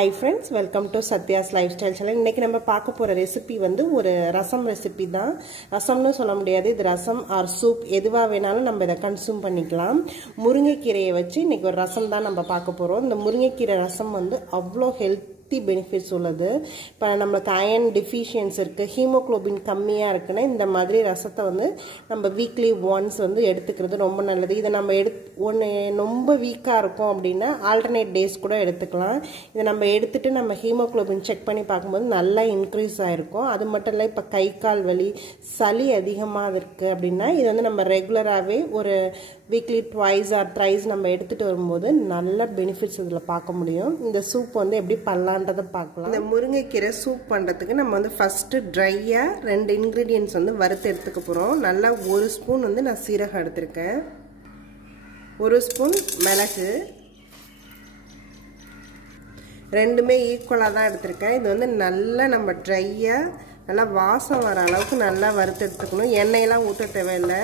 Hi friends, welcome to Satya's Lifestyle Channel. இன்னைக்கு நம்ம பார்க்க போற ரெசிபி வந்து ஒரு ரசம் ரெசிபி தான். ரசம்னு சொல்ல முடியாது, இது ரசம் ஆர் சூப் எதுவா வேணாலும் நம்ம இத கன்சூம் பண்ணிக்கலாம். முருங்கைக்கீரையை வச்சு இன்னைக்கு ஒரு ரசம் தான் நம்ம பார்க்க போறோம். இந்த முருங்கைக்கீரை ரசம் வந்து அவ்ளோ ஹெல்த் பெனிஃபிட்ஸ் உள்ளது. இப்போ நம்மளுக்கு அயன் டிஃபிஷியன்சி இருக்கு, ஹீமோகுளோபின் கம்மியா இருக்குன்னா இந்த மாதிரி ரசத்தை வந்து நம்ம வீக்லி ஒன்ஸ் வந்து எடுத்துக்கிறது ரொம்ப நல்லது. இதை நம்ம ரொம்ப வீக்கா இருக்கும் அப்படின்னா ஆல்டர்னேட் டேஸ் கூட எடுத்துக்கலாம். இதை நம்ம எடுத்துட்டு நம்ம ஹீமோகுளோபின் செக் பண்ணி பார்க்கும்போது நல்லா இன்க்ரீஸ் ஆயிருக்கும். அது மட்டும் இல்லை, இப்போ கை கால் வலி சளி அதிகமாக இருக்கு அப்படின்னா இது வந்து நம்ம ரெகுலராகவே ஒரு வீக்லி ட்வைஸ் ஆர் த்ரைஸ் நம்ம எடுத்துட்டு வரும்போது நல்ல பெனிஃபிட்ஸ் இதில் பார்க்க முடியும். இந்த சூப் வந்து எப்படி பண்ணலான்றதை பார்க்கலாம். இந்த முருங்கைக்கீரை சூப் பண்ணுறதுக்கு நம்ம வந்து ஃபஸ்ட்டு ட்ரையாக 2 இன்க்ரீடியன்ட்ஸ் வந்து வறுத்து எடுத்துக்க போகிறோம். நல்லா 1 ஸ்பூன் வந்து நான் சீரகம் எடுத்திருக்கேன், 1 ஸ்பூன் மிளகு, ரெண்டுமே ஈக்குவலாக தான் எடுத்திருக்கேன். இது வந்து நல்லா நம்ம ட்ரையாக நல்லா வாசம் வர அளவுக்கு நல்லா வறுத்து எடுத்துக்கணும். எண்ணெயெல்லாம் ஊற்ற தேவையில்லை,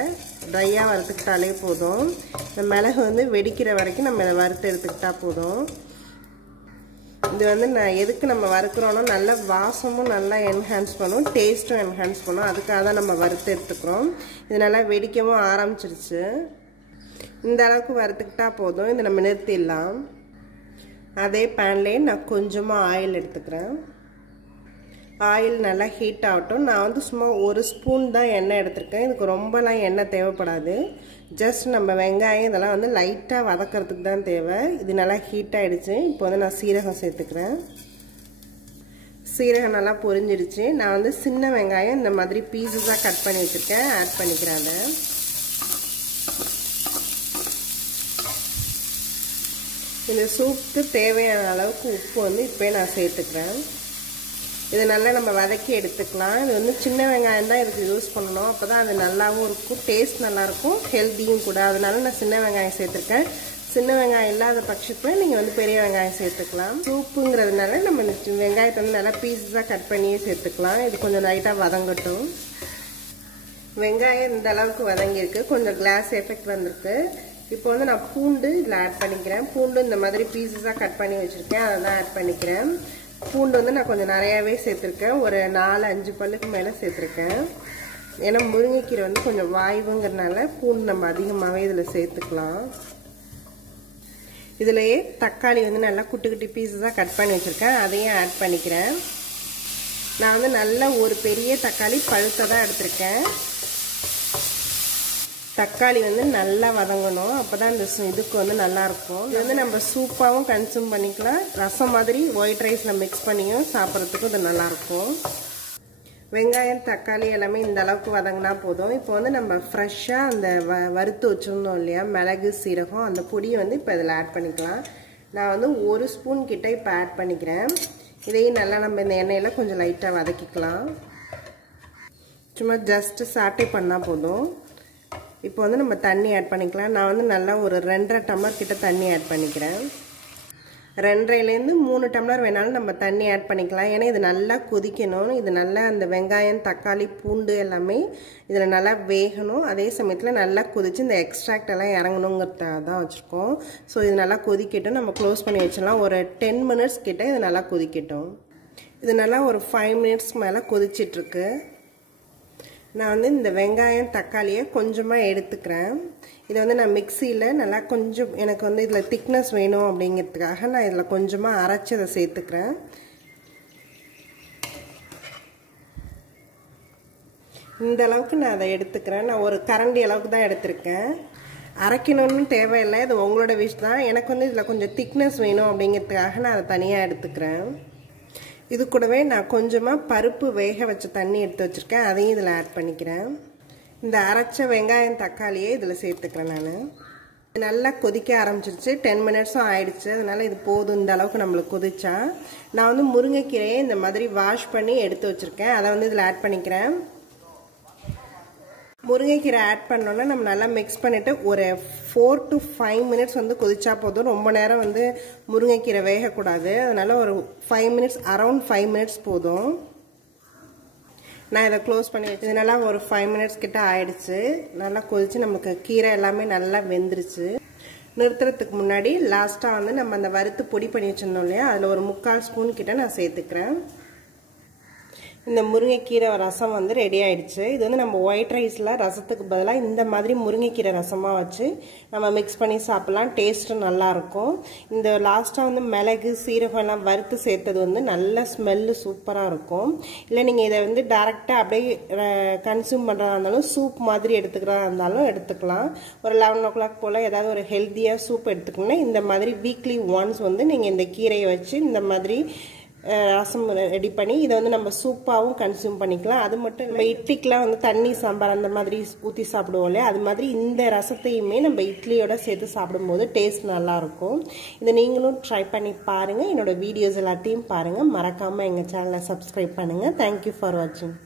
ட்ரையாக வறுத்துக்கிட்டாலே போதும். இந்த மிளகு வந்து வெடிக்கிற வரைக்கும் நம்ம இதை வறுத்து எடுத்துக்கிட்டா போதும். இது வந்து நான் எதுக்கு நம்ம வறுக்கிறோன்னா நல்ல வாசமும் நல்லா என்ஹான்ஸ் பண்ணும், டேஸ்ட்டும் என்ஹான்ஸ் பண்ணும். அதுக்காக தான் நம்ம வறுத்து எடுத்துக்கிறோம். இது நல்லா வெடிக்கவும் ஆரம்பிச்சிருச்சு. இந்த அளவுக்கு வறுத்துக்கிட்டா போதும். இதை நம்ம நிறுத்திடலாம். அதே பேன்லேயே நான் கொஞ்சமாக ஆயில் எடுத்துக்கிறேன். ஆயில் நல்லா ஹீட் ஆகட்டும். நான் வந்து சும்மா 1 ஸ்பூன் தான் எண்ணெய் எடுத்திருக்கேன். இதுக்கு ரொம்பலாம் எண்ணெய் தேவைப்படாது. ஜஸ்ட் நம்ம வெங்காயம் இதெல்லாம் வந்து லைட்டாக வதக்கிறதுக்கு தான் தேவை. இது நல்லா ஹீட் ஆகிடுச்சு. இப்போ வந்து நான் சீரகம் சேர்த்துக்கிறேன். சீரகம் நல்லா பொரிஞ்சிடுச்சு. நான் வந்து சின்ன வெங்காயம் இந்த மாதிரி பீஸஸாக கட் பண்ணி வச்சுருக்கேன், ஆட் பண்ணிக்கிறேன். இந்த சூப்புக்கு தேவையான அளவுக்கு உப்பு வந்து இப்போ நான் சேர்த்துக்கிறேன். இது நல்லா நம்ம வதக்கி எடுத்துக்கலாம். இது வந்து சின்ன வெங்காயம் தான் இதுக்கு யூஸ் பண்ணணும், அப்போ தான் அது நல்லாவும் இருக்கும், டேஸ்ட் நல்லாயிருக்கும், ஹெல்த்தியும் கூட. அதனால நான் சின்ன வெங்காயம் சேர்த்துருக்கேன். சின்ன வெங்காயம் இல்லாத பட்சத்தில் நீங்கள் வந்து பெரிய வெங்காயம் சேர்த்துக்கலாம். சூப்புங்கிறதுனால நம்ம வெங்காயத்தை வந்து நல்லா பீஸஸாக கட் பண்ணியே சேர்த்துக்கலாம். இது கொஞ்சம் லைட்டாக வதங்கட்டும். வெங்காயம் இந்த அளவுக்கு வதங்கியிருக்கு, கொஞ்சம் கிளாஸ் எஃபெக்ட் வந்திருக்கு. இப்போ வந்து நான் பூண்டு இதில் ஆட் பண்ணிக்கிறேன். பூண்டு இந்த மாதிரி பீஸஸாக கட் பண்ணி வச்சுருக்கேன், அதை தான் ஆட் பண்ணிக்கிறேன். பூண்டு வந்து நான் கொஞ்சம் நிறையாவே சேர்த்துருக்கேன், ஒரு 4-5 பல்லுக்கு மேலே சேர்த்துருக்கேன். ஏன்னா முருங்கைக்கீரை வந்து கொஞ்சம் வாய்வுங்கிறதுனால பூண்டு நம்ம அதிகமாகவே இதில் சேர்த்துக்கலாம். இதுலேயே தக்காளி வந்து நல்லா குட்டி குட்டி பீஸஸாக கட் பண்ணி வச்சுருக்கேன், அதையும் ஆட் பண்ணிக்கிறேன். நான் வந்து நல்ல ஒரு பெரிய தக்காளி பழுத்ததாக எடுத்திருக்கேன். தக்காளி வந்து நல்லா வதங்கணும், அப்போ தான் இந்த இதுக்கு வந்து நல்லாயிருக்கும். இது வந்து நம்ம சூப்பாகவும் கன்சூம் பண்ணிக்கலாம், ரசம் மாதிரி ஒயிட் ரைஸில் மிக்ஸ் பண்ணியும் சாப்பிட்றதுக்கும் இது நல்லாயிருக்கும். வெங்காயம் தக்காளி எல்லாமே இந்த அளவுக்கு வதங்கினா போதும். இப்போ வந்து நம்ம ஃப்ரெஷ்ஷாக அந்த வறுத்து வச்சுருந்தோம் இல்லையா, மிளகு சீரகம், அந்த பொடியை வந்து இப்போ இதில் ஆட் பண்ணிக்கலாம். நான் வந்து 1 ஸ்பூன் கிட்ட இப்போ ஆட் பண்ணிக்கிறேன். இதையும் நல்லா நம்ம இந்த எண்ணெயில் கொஞ்சம் லைட்டாக வதக்கிக்கலாம். சும்மா ஜஸ்ட்டு சாட்டே பண்ணால் போதும். இப்போ வந்து நம்ம தண்ணி ஆட் பண்ணிக்கலாம். நான் வந்து நல்லா ஒரு 2.5 டம்ளர் கிட்ட தண்ணி ஆட் பண்ணிக்கிறேன். 2.5லேருந்து 3 டம்ளர் வேணாலும் நம்ம தண்ணி ஆட் பண்ணிக்கலாம். ஏன்னா இது நல்லா கொதிக்கணும். இது நல்லா அந்த வெங்காயம் தக்காளி பூண்டு எல்லாமே இதில் நல்லா வேகணும். அதே சமயத்தில் நல்லா கொதிச்சு இந்த எக்ஸ்ட்ராக்ட் எல்லாம் இறங்கணுங்கிறத தான் வச்சுருக்கோம். ஸோ இது நல்லா கொதிக்கட்டும், நம்ம க்ளோஸ் பண்ணி வச்சிடலாம். ஒரு 10 மினிட்ஸ் கிட்ட இது நல்லா கொதிக்கட்டும். இது நல்லா ஒரு 5 மினிட்ஸ்க்கு மேலே கொதிச்சிட்ருக்கு. நான் வந்து இந்த வெங்காயம் தக்காளியை கொஞ்சமாக எடுத்துக்கிறேன். இதை வந்து நான் மிக்சியில் நல்லா கொஞ்சம் எனக்கு வந்து இதில் திக்னஸ் வேணும் அப்படிங்கிறதுக்காக நான் இதில் கொஞ்சமாக அரைச்சி அதை சேர்த்துக்கிறேன். இந்த அளவுக்கு நான் அதை எடுத்துக்கிறேன். நான் ஒரு கரண்டி அளவுக்கு தான் எடுத்திருக்கேன். அரைக்கணும்னு தேவையில்லை, இது உங்களோட விஷ் தான். எனக்கு வந்து இதில் கொஞ்சம் திக்னஸ் வேணும் அப்படிங்கிறதுக்காக நான் அதை தனியாக எடுத்துக்கிறேன். இது கூடவே நான் கொஞ்சமாக பருப்பு வேக வச்ச தண்ணி எடுத்து வச்சுருக்கேன், அதையும் இதில் ஆட் பண்ணிக்கிறேன். இந்த அரைச்ச வெங்காயம் தக்காளியே இதில் சேர்த்துக்கிறேன். நான் நல்லா கொதிக்க ஆரம்பிச்சிருச்சு, 10 மினிட்ஸும் ஆயிடுச்சு. அதனால இது போதும், இந்த அளவுக்கு நம்மளுக்கு கொதிச்சா. நான் வந்து முருங்கைக்கீரையை இந்த மாதிரி வாஷ் பண்ணி எடுத்து வச்சுருக்கேன், அதை வந்து இதில் ஆட் பண்ணிக்கிறேன். முருங்கைக்கீரை ஆட் பண்ணோன்னா நம்ம நல்லா மிக்ஸ் பண்ணிவிட்டு ஒரு 4 to 5 மினிட்ஸ் வந்து கொதிச்சா போதும். ரொம்ப நேரம் வந்து முருங்கைக்கீரை வேகக்கூடாது. அதனால ஒரு 5 மினிட்ஸ், அரௌண்ட் 5 மினிட்ஸ் போதும். நான் இதை க்ளோஸ் பண்ணி வச்சு நல்லா ஒரு 5 மினிட்ஸ் கிட்ட ஆயிடுச்சு. நல்லா கொதிச்சு நமக்கு கீரை எல்லாமே நல்லா வெந்துருச்சு. நிறுத்துறதுக்கு முன்னாடி லாஸ்ட்டாக வந்து நம்ம அந்த வறுத்து பொடி பண்ணி வச்சிருந்தோம் இல்லையா, அதில் ஒரு 3/4 ஸ்பூன் கிட்ட நான் சேர்த்துக்கிறேன். இந்த முருங்கைக்கீரை ரசம் வந்து ரெடி ஆயிடுச்சு. இது வந்து நம்ம ஒயிட் ரைஸில் ரசத்துக்கு பதிலாக இந்த மாதிரி முருங்கைக்கீரை ரசமாக வச்சு நம்ம மிக்ஸ் பண்ணி சாப்பிட்லாம். டேஸ்ட்டு நல்லாயிருக்கும். இந்த லாஸ்ட்டாக வந்து மிளகு சீரகம் எல்லாம் வறுத்து சேர்த்தது வந்து நல்ல ஸ்மெல்லு சூப்பராக இருக்கும். இல்லை நீங்கள் இதை வந்து டேரெக்டாக அப்படியே கன்சியூம் பண்ணுறதா இருந்தாலும் சூப் மாதிரி எடுத்துக்கிறதா இருந்தாலும் எடுத்துக்கலாம். ஒரு 11 o'clock போல் ஏதாவது ஒரு ஹெல்த்தியாக சூப் எடுத்துக்கணும்னா இந்த மாதிரி வீக்லி ஒன்ஸ் வந்து நீங்கள் இந்த கீரையை வச்சு இந்த மாதிரி ரசம் ரெடி பண்ணி இதை வந்து நம்ம சூப்பாகவும் கன்சியூம் பண்ணிக்கலாம். அது மட்டும் நம்ம இட்லிக்கெலாம் வந்து தண்ணி சாம்பார் அந்த மாதிரி ஊற்றி சாப்பிடுவோம் இல்லையா, அது மாதிரி இந்த ரசத்தையுமே நம்ம இட்லியோட சேர்த்து சாப்பிடும்போது டேஸ்ட் நல்லாயிருக்கும். இதை நீங்களும் ட்ரை பண்ணி பாருங்கள். என்னோடய வீடியோஸ் எல்லாத்தையும் பாருங்கள். மறக்காமல் எங்கள் சேனலை சப்ஸ்கிரைப் பண்ணுங்கள். தேங்க்யூ ஃபார் வாட்சிங்.